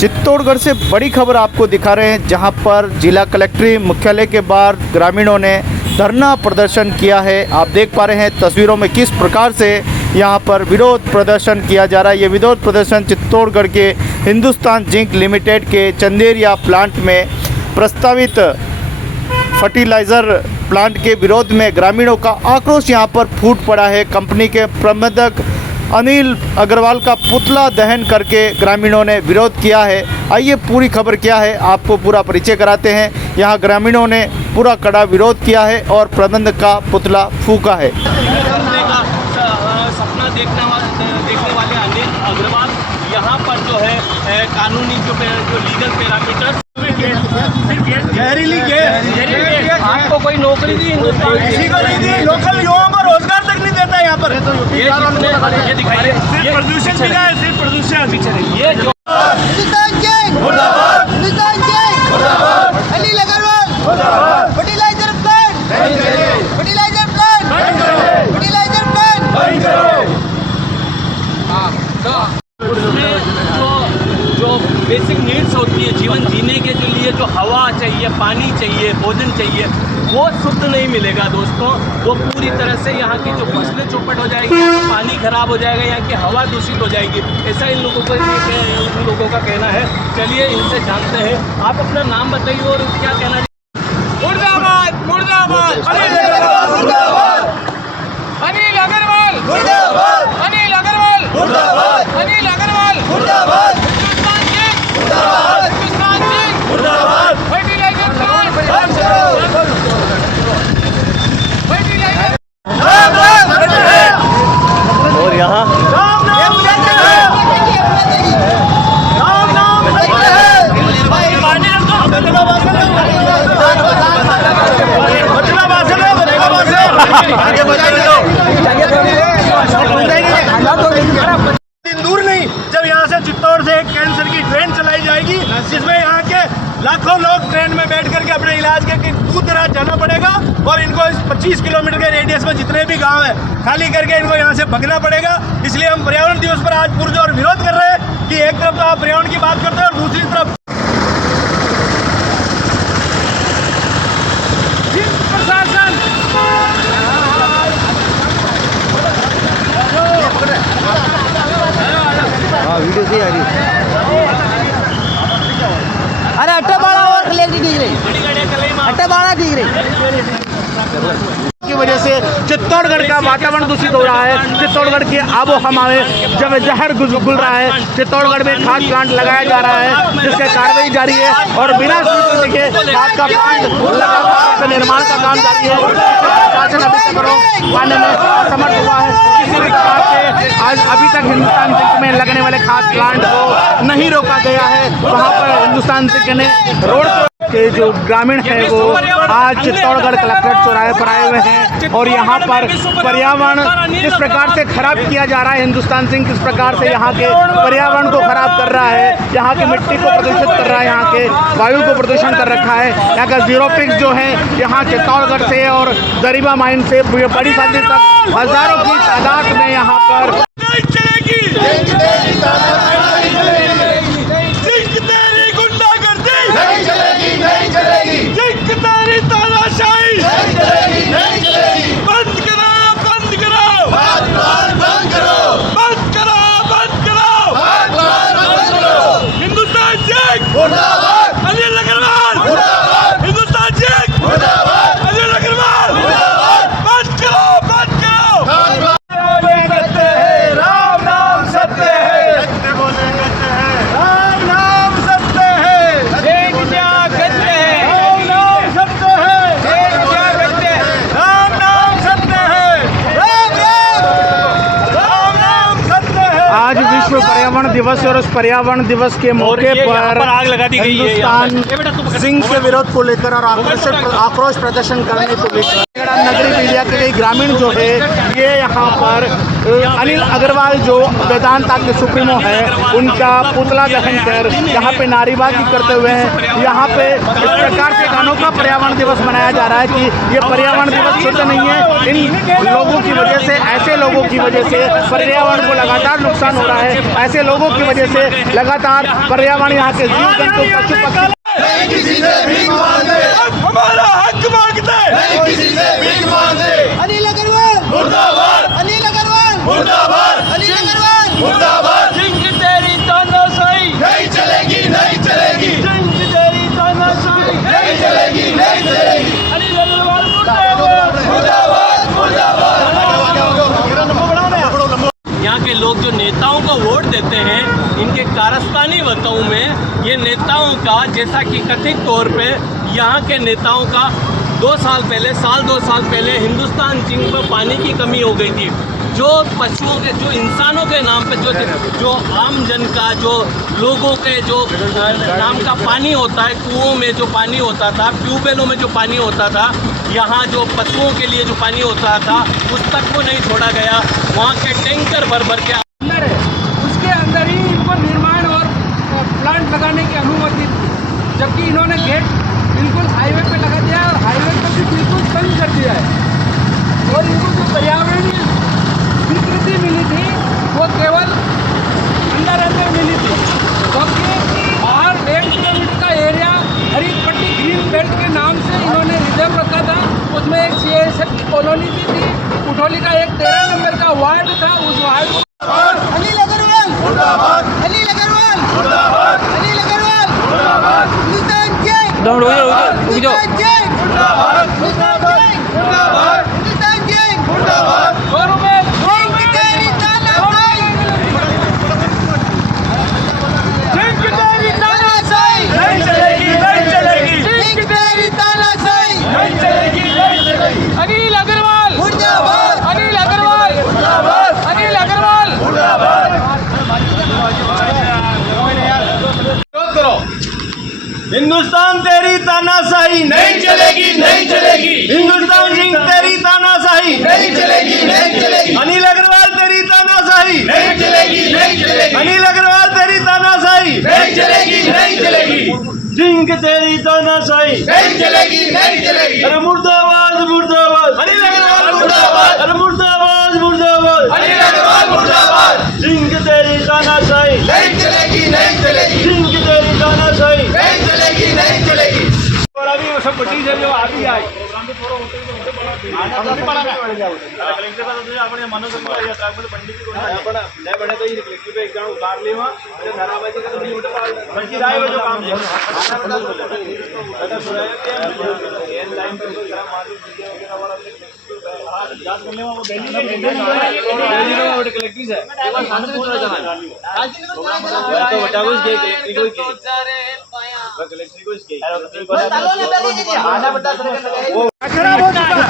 चित्तौड़गढ़ से बड़ी खबर आपको दिखा रहे हैं, जहां पर जिला कलेक्ट्री मुख्यालय के बाहर ग्रामीणों ने धरना प्रदर्शन किया है। आप देख पा रहे हैं तस्वीरों में किस प्रकार से यहां पर विरोध प्रदर्शन किया जा रहा है। ये विरोध प्रदर्शन चित्तौड़गढ़ के हिंदुस्तान जिंक लिमिटेड के चंदेरिया प्लांट में प्रस्तावित फर्टिलाइज़र प्लांट के विरोध में ग्रामीणों का आक्रोश यहां पर फूट पड़ा है। कंपनी के प्रबंधक अनिल अग्रवाल का पुतला दहन करके ग्रामीणों ने विरोध किया है। आइए पूरी खबर क्या है आपको पूरा परिचय कराते हैं। यहाँ ग्रामीणों ने पूरा कड़ा विरोध किया है और प्रबंधक का पुतला फूंका है। सपना देखने वाले अनिल अग्रवाल यहाँ पर जो है कानूनी जो लीगल पैरामीटर जहरीली गैस आपको कोई नौकरी दी हिंदुस्तान किसी को नहीं दी, लोकल युवाओं को रोजगार तक नहीं देता यहाँ पर। ये दिखाइए, ये प्रदूषण मिला है, सिर्फ प्रदूषण ये जो अनिल अग्रवाल फर्टिलाइजर प्लांट जो बेसिक नीड्स होती है जीवन जीने के लिए, जो हवा चाहिए, पानी चाहिए, भोजन चाहिए, वो शुद्ध नहीं मिलेगा दोस्तों। वो पूरी तरह से यहाँ की जो फसलें चौपट हो जाएगी, पानी खराब हो जाएगा, यहाँ की हवा दूषित हो जाएगी, ऐसा इन लोगों का कहना है। चलिए इनसे जानते हैं। आप अपना नाम बताइए और क्या कहना है। मुर्दाबाद मुर्दाबाद अनिल अग्रवाल मुर्दाबाद, अनिल अग्रवाल मुर्दाबाद, अनिल अग्रवाल मुर्दाबाद, अनिल अग्रवाल मुर्दाबाद, हिंदुस्तान जिंक मुर्दाबाद, हिंदुस्तान जिंक मुर्दाबाद, फर्टिलाइजर प्लांट और यहाँ दूर नहीं, जब यहाँ से चित्तौड़ से कैंसर की ट्रेन चलाई जाएगी, जिसमें यहाँ के लाखों लोग ट्रेन में बैठ करके अपने इलाज के दूर दराज जाना पड़ेगा और इनको इस 25 किलोमीटर के रेडियस में जितने भी गांव है खाली करके इनको यहाँ से भगना पड़ेगा। इसलिए हम पर्यावरण दिवस पर आज पुरजोर विरोध कर रहे हैं कि एक तरफ तो आप पर्यावरण की बात करते हैं और दूसरी तरफ प्रशासन वीडियो से आ रही है। अरे अट्टे बाड़ा और क्लियरिटी ठीक रही, अट्टे बाड़ा ठीक रही की वजह से चित्तौड़गढ़ का वातावरण दूषित हो रहा है। चित्तौड़गढ़ की आबो हवा में जब जहर घुल रहा है। चित्तौड़गढ़ में खाद प्लांट लगाया जा रहा है, जिसके कार्रवाई जारी है और बिना स्वीकृति के खाद का प्लांट निर्माण का काम जारी है। शासन अभी तक पाने में असमर्थ हुआ है। किसी भी प्रकार से आज अभी तक हिंदुस्तान जिंक में लगने वाले खाद प्लांट को नहीं रोका गया है। वहाँ पर हिंदुस्तान जिंक ने रोड के जो ग्रामीण है वो आज चित्तौड़गढ़ कलेक्ट्रेट चौराहे पर आए हुए हैं और यहाँ पर पर्यावरण किस प्रकार से खराब किया जा रहा है। हिंदुस्तान जिंक किस प्रकार से यहाँ के पर्यावरण को खराब कर रहा है, यहाँ की मिट्टी को प्रदूषित कर रहा है, यहाँ के वायु को प्रदूषण कर रखा है। यहाँ का जीरो पिक्स जो है यहाँ चित्तौड़गढ़ से और दरीबा माइन से बड़ी साथी तक हजारों की तादाद में यहाँ पर अनिल अग्रवाल हिंदुस्तान जिंक अनिल अग्रवाल बंद करो राम नाम सत्य है, राम नाम सत्य है, एक क्या कहते हैं, राम नाम सत्य है, एक क्या कहते हैं, राम नाम सत्य है, राम नाम सत्य है। आज विश्व पर्यावरण दिवस और उस पर्यावरण दिवस के मौके पर आग लगा दी गई है। हिंदुस्तान जिंक के विरोध को लेकर और आक्रोश प्रदर्शन करने को लेकर नगरी मीडिया के कई ग्रामीण जो है ये यहाँ पर अनिल अग्रवाल जो वेदांता के सुप्रीमो है, उनका पुतला दहन कर यहाँ पे नारेबाजी करते हुए हैं। यहाँ पे इस प्रकार से अनोखा पर्यावरण दिवस मनाया जा रहा है कि ये पर्यावरण दिवस शुद्ध नहीं है। इन लोगों की वजह से, ऐसे लोगों की वजह से पर्यावरण को लगातार नुकसान हो रहा है। ऐसे लोगों की वजह से लगातार पर्यावरण यहाँ के जीव जंतु पशु पक्षी हमारा हक मांगते हैं, किसी से भीख मांगते। अनिल अग्रवाल मुर्दाबाद, अनिल अग्रवाल मुर्दाबाद, अनिल अग्रवाल मुर्दाबाद। जिंक तेरी तानाशाही नहीं चलेगी, नहीं चलेगी, जिंक तेरी तानाशाही नहीं चलेगी, नहीं चलेगी। अनिल अग्रवाल मुर्दाबाद। मुर्दाबाद, मुर्दाबाद। यहाँ के लोग जो नेताओं को वोट देते हैं, इनके कारस्तानी बताऊँ में ये नेताओं का, जैसा कि कथित तौर पे यहाँ के नेताओं का 2 साल पहले हिंदुस्तान जिंक में पानी की कमी हो गई थी। जो पशुओं के, जो इंसानों के नाम पे, जो आम जन का, जो लोगों के जो नाम का पानी होता है, कुओं में जो पानी होता था, ट्यूबवेलों में जो पानी होता था, यहाँ जो पशुओं के लिए जो पानी होता था, उस तक को नहीं छोड़ा गया। वहाँ के टैंकर भर भर के अंदर है, उसके अंदर ही इनको निर्माण और प्लांट लगाने की अनुमति थी, जबकि इन्होंने गेट बिल्कुल हाईवे पे लगा दिया और हाईवे पे भी बिल्कुल बंद कर दिया है। और इनको जो पर्यावरणीय स्वीकृति मिली थी वो केवल अंदर मिली थी, जबकि बाहर 1.5 किलोमीटर का एरिया हरित पट्टी ग्रीन बेल्ट के नाम से इन्होंने रिजर्व रखा था। उसमें एक CSF की कॉलोनी भी थी, उठौली का एक 13 नंबर का वार्ड था, उस वार्ड अनिल अग्रवाल मुर्दाबाद, अनिल अग्रवाल मुर्दाबाद, अनिल अग्रवाल मुर्दाबाद, हिंदुस्तान जय मुर्दाबाद, हिंदुस्तान जय मुर्दाबाद, हिंदुस्तान जय मुर्दाबाद, हिंदुस्तान जय मुर्दाबाद। जिंक तेरी तानाशाही जिंक तेरी तानाशाही नहीं चलेगी, नहीं चलेगी, जिंक तेरी तानाशाही नहीं चलेगी, नहीं चलेगी। अनिल अग्रवाल मुर्दाबाद अनिल अग्रवाल मुर्दाबाद, अनिल अग्रवाल मुर्दाबाद। हिंदुस्तान तेरी तानाशाही नहीं चलेगी, नहीं चलेगी, हिंदुस्तान जिंक तेरी तानाशाही नहीं चलेगी, नहीं चलेगी, अनिल अग्रवाल तेरी तानाशाही नहीं चलेगी, नहीं चलेगी, अनिल अग्रवाल तेरी तानाशाही नहीं चलेगी, नहीं चलेगी, जिंक तेरी तानाशाही नहीं चलेगी, नहीं चलेगी। अरे मुर्दाबाद, मुर्दाबाद, अनिल अग्रवाल मुर्दाबाद, अरे मुर्दाबाद, मुर्दाबाद, अनिल अग्रवाल मुर्दाबाद। जिंक तेरी तानाशाही नहीं चलेगी, नहीं चलेगी, जिंक तेरी तानाशाही नहीं चलेगी, नहीं चलेगी। और अभी वो सब बटी से जो अभी आई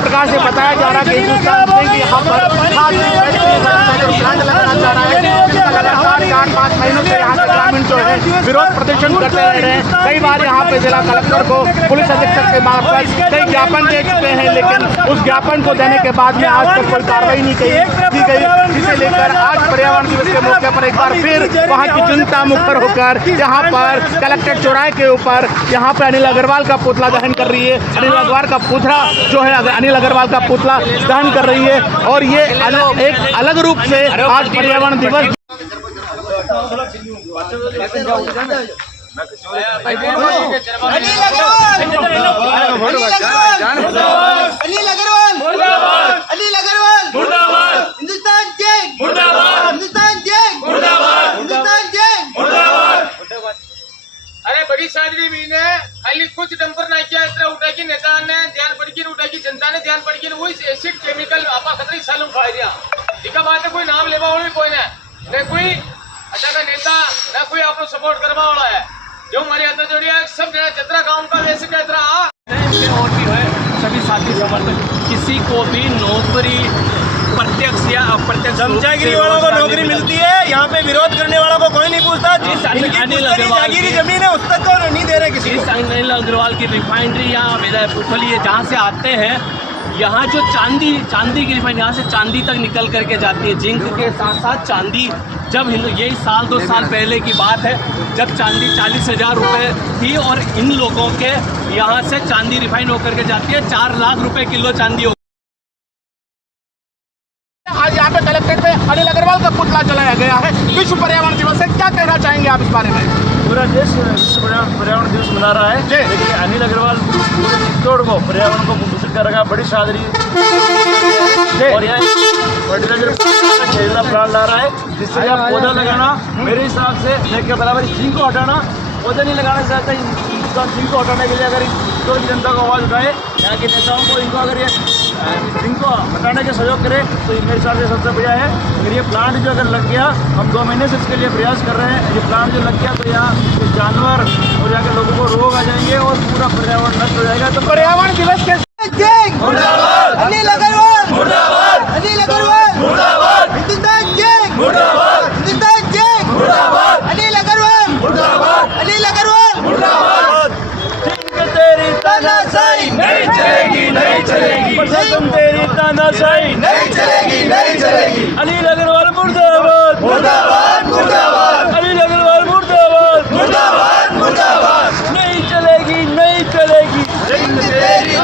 प्रकार से बताया जा रहा है कि हिंदुस्तान जिंक यहाँ पर प्लांट लगाना चाह रहा है। लगातार 4-5 महीनों से यहाँ के ग्रामीण जो है विरोध प्रदर्शन करते रह रहे हैं। कई बार यहाँ पे जिला कलेक्टर को, पुलिस अधीक्षक के मार्फत कई ज्ञापन दे चुके हैं, लेकिन उस ज्ञापन को देने के बाद में आज तक कोई कार्रवाई नहीं की गई, जिसे लेकर आज पर्यावरण दिवस के मौके पर एक बार फिर वहाँ की जनता मुखर होकर यहाँ पर कलेक्ट्रेट चौराहे के ऊपर यहाँ पे अनिल अग्रवाल का पुतला दहन कर रही है। अनिल अग्रवाल का पुतला जो है, अनिल अग्रवाल का पुतला दहन कर रही है और ये एक अलग रूप से आज पर्यावरण दिवस अनिल अग्रवाल मुर्दाबाद, अनिल अग्रवाल मुर्दाबाद, हिंदुस्तान जय मुर्दाबाद, हिंदुस्तान जय मुर्दाबाद, हिंदुस्तान जय मुर्दाबाद। अरे बड़ी साजरी मीन है, खाली कुछ डंपर नाही किया इतना उठा की नेताने ध्यान पड़की उठा की जनता ने ध्यान पड़की वो एसिड केमिकल आपा खतरी सालू खाए दिया। इका बात है कोई नाम लेवा वाला भी कोई नहीं, कोई अच्छा का नेता ना कोई आपको सपोर्ट करवा वाला है। जो हमारी हाथ जोड़िया सब जतरा गाँव का वैसे का इतना और भी है सभी साथी समर्थक, किसी को भी नौकरी प्रत्यक्ष या अप्रत्यक्ष चमचागिरी वालों को नौकरी मिलती है, यहाँ पे विरोध करने वालों को कोई नहीं पूछता। अनिल अग्रवाल जागीरी जमीन है उस तक को नहीं दे रहे किसी को। अनिल अग्रवाल की रिफाइनरी या उठौली जहाँ से आते हैं यहाँ जो चांदी की रिफाइन यहाँ से चांदी तक निकल करके जाती है, जिंक के साथ साथ चांदी। जब यही साल 2 साल पहले की बात है, जब चांदी 40,000 रुपये थी और इन लोगों के यहाँ से चांदी रिफाइन होकर के जाती है 4 लाख रुपए किलो चांदी हो। आज यहाँ पे कलेक्ट्रेट में अनिल अग्रवाल का पुतला जलाया गया है। विश्व पर्यावरण दिवस है, क्या कहना चाहेंगे आप इस बारे में? पूरा देश विश्व पर्यावरण दिवस मना रहा है, लेकिन अनिल अग्रवाल पूरे चित्तौड़ को पर्यावरण को दूषित कर रखा है। बड़ी शादरी और यहाँ फर्टिलाइजर खेलना प्लांट ला रहा है, जिससे यहाँ पौधा लगाना मेरे हिसाब से एक के बराबर। जिंक को हटाना, पौधा नहीं लगाना चाहता, जिंक को हटाने के लिए अगर चित्तौड़ की जनता को आवाज़ उठाए, यहाँ के नेताओं को, इनको अगर ये जिनको हटाने के सहयोग करें तो मेरे हिसाब से सबसे बढ़िया है। अगर ये प्लांट जो अगर लग गया, हम 2 महीने से इसके लिए प्रयास कर रहे हैं, ये प्लांट जो लग गया तो यहाँ जानवर और यहाँ के लोगों को रोग आ जाएंगे और पूरा पर्यावरण नष्ट हो जाएगा। तो पर्यावरण दिवस के अनिल अग्रवाल मुर्दाबाद, अनिल अग्रवाल मुर्दाबाद, हिंदुस्तान जय मुर्दाबाद, हिंदुस्तान जय मुर्दाबाद, अनिल अग्रवाल मुर्दाबाद, अनिल अग्रवाल मुर्दाबाद। तेरी तानाशाही नहीं चलेगी, नहीं चलेगी। प्रशासन तेरी तानाशाही नहीं चलेगी, नहीं चलेगी। अनिल अग्रवाल मुर्दाबाद, मुर्दाबाद, मुर्दाबाद। अनिल अग्रवाल मुर्दाबाद, मुर्दाबाद, मुर्दाबाद। नहीं चलेगी, नहीं चलेगी। तेरी